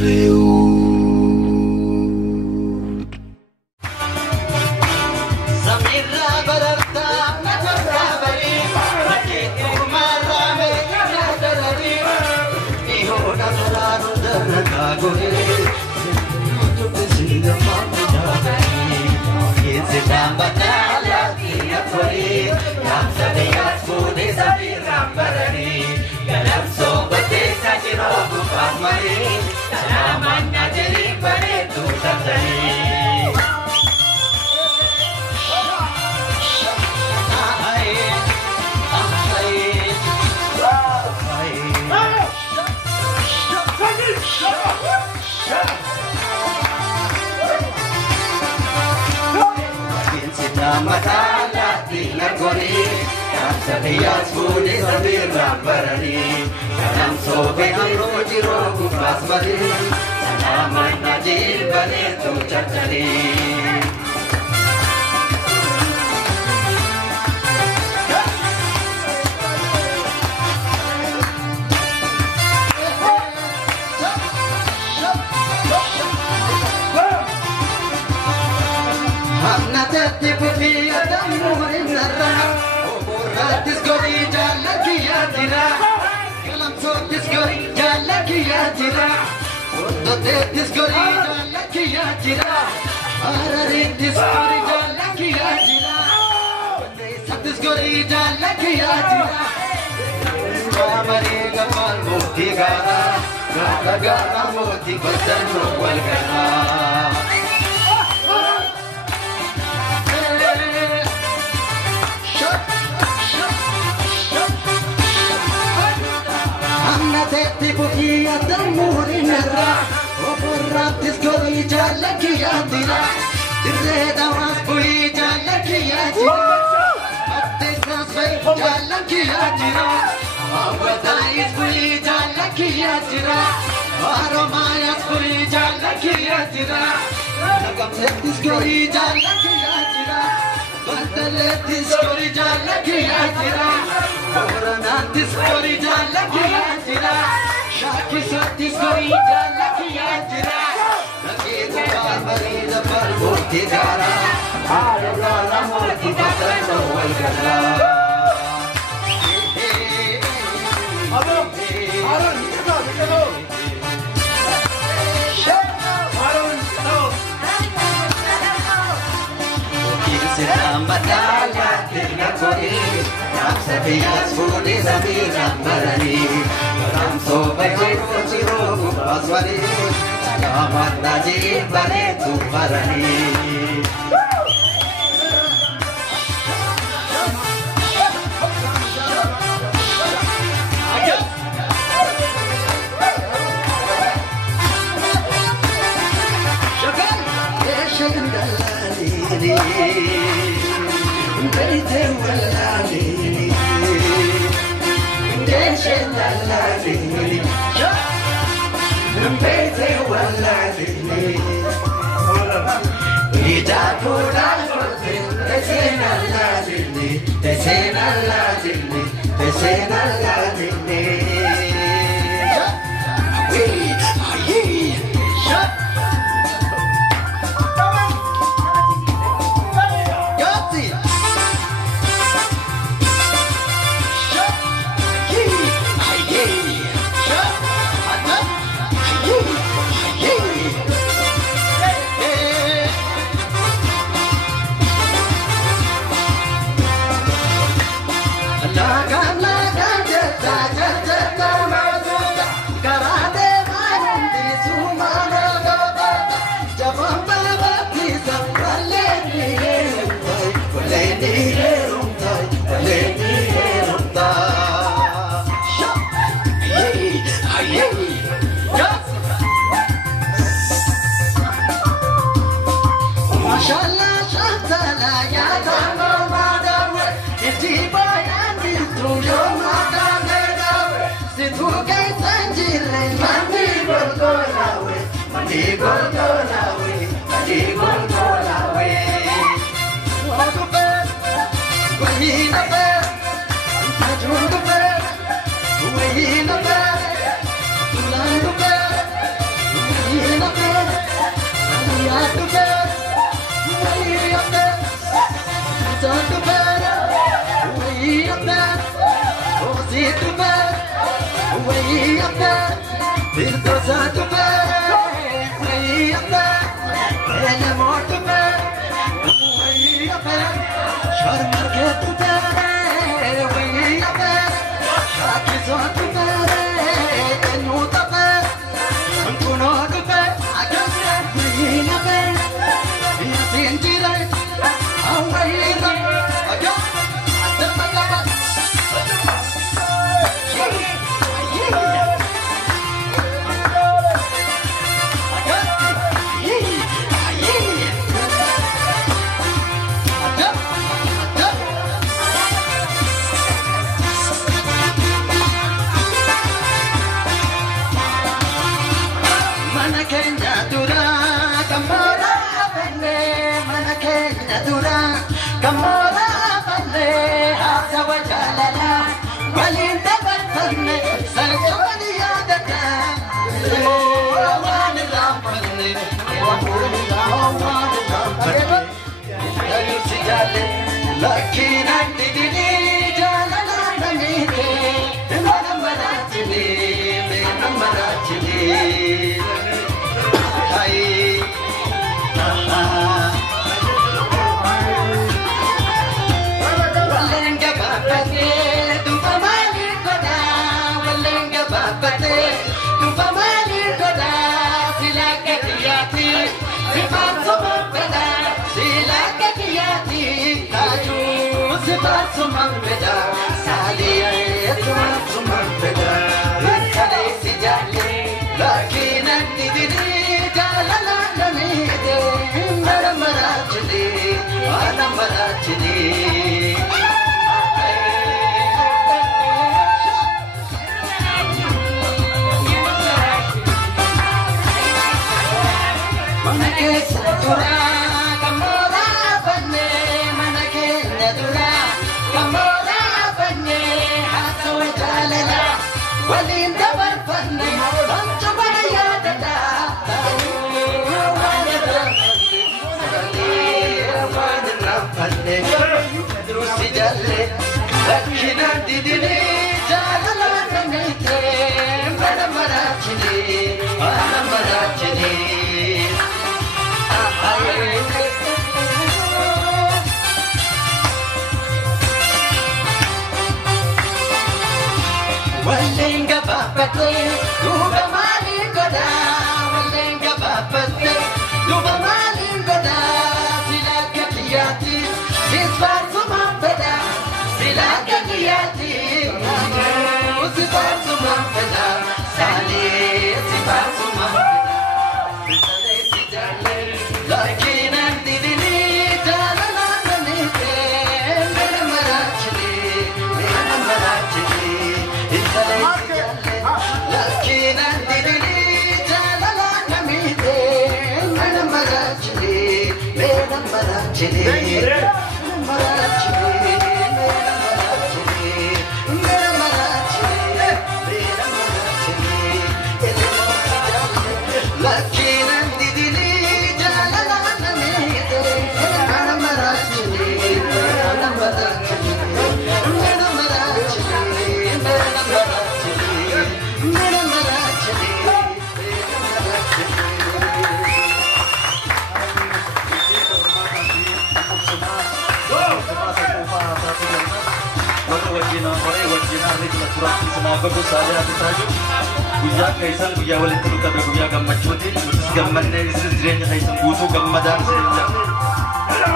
Reud. Samirra bararta najarra bari Makitu marame najarari Ihoda mararu darga gore Nututu sida mamudagari Kizi dambata lakiya kori Yam sabiyat kudi sabirram barari Galam sobate sajiro gufas mari Salaman najari bare tu tatari Matala tina kori Yang setiap budi sabir rambarani Dalam sobe jiro jiro kupas bari Salaman najil bari tu cacari Natati puti adam muhrim narra Oborat isgori jalla kiya jira Kalam sot isgori jalla kiya jira Odotet isgori jalla kiya jira Ararit isgori jalla kiya jira Odesat isgori jalla kiya jira Kamari gamal moti gara Gara gara moti basan wal gara Natati bukia damuri nara Oborat isgori jalla kiya dira Dirre dawas bui jalla kiya jira Abde sasvai jalla kiya jira Awada isbui jalla kiya jira Varo mayas bui jalla kiya jira Nagam set isgori jalla kiya jira Bandalet isgori jalla kiya jira Koranat isgori jalla kiya jira Shaki sat isgori jalla kiya jira Nagi gupar marida par murti gara Aaro gara murti basan wal gara Aaron, nikado Matala tina kori Yam sabiyat budi sabir rambarani Ram sobe jiro jiro kupas wari Salamat najib bare tu parani Beite wallalini Deshen dallalini Beite wallalini Ida pulang kortin Desen alladini Desen alladini Desen alladini Semoga saja hati tajuk guyyaa kaisan guyyaa walitti dhufame guyyaa gammachuuti nutis gammannee isin jireenya keessan guutuu gammadaan isin jira.